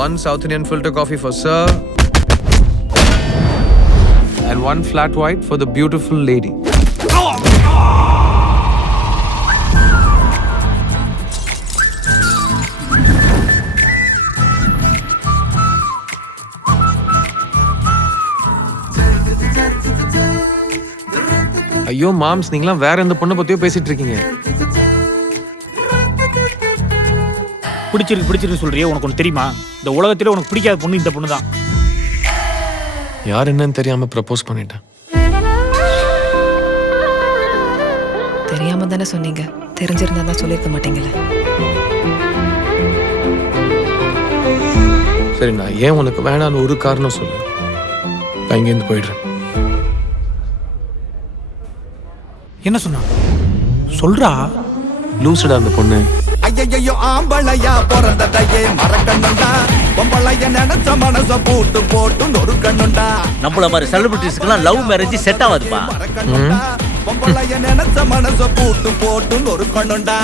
1 South Indian filter coffee for sir. And 1 flat white for the beautiful lady. ஐயோ moms, நீங்களாம் வேற எந்த பொண்ணை பத்தியோ பேசிட்டு இருக்கீங்க. பிடிச்சிருக்கு சொல்றியே, உனக்கு ஒன்று தெரியுமா? இந்த உலகத்திலே உனக்கு பிடிக்காத பொண்ணு இந்த பொண்ணு தான். யார் என்னன்னு தெரியாம ப்ரப்போஸ் பண்ணிட்டேன். தெரியாம தானே சொன்னீங்க, தெரிஞ்சிருந்தா தான் சொல்லியிருக்க மாட்டீங்களே. சரி, நான் ஏன் உனக்கு வேணான்னு ஒரு காரணம் சொல்லு. நான் இங்கேருந்து போயிடுறேன். என்ன சொன்னா சொல்றா? லூசுடா அந்த பொண்ணு. ஐயையோ ஆம்பளையா பிறந்ததையே மறக்கணுண்டா, பொம்பளைய நினைச்ச மனச போட்டு போட்டு நொறுக்கணுண்டா. நம்மள மாதிரி செலிபிரிட்டிஸ்க்குலாம் லவ் மேரேஜ் செட் ஆகாதுப்பா. மறக்கணுண்டா, பொம்பளைய நினைச்ச மனச போட்டு போட்டு நொறுக்கணுண்டா.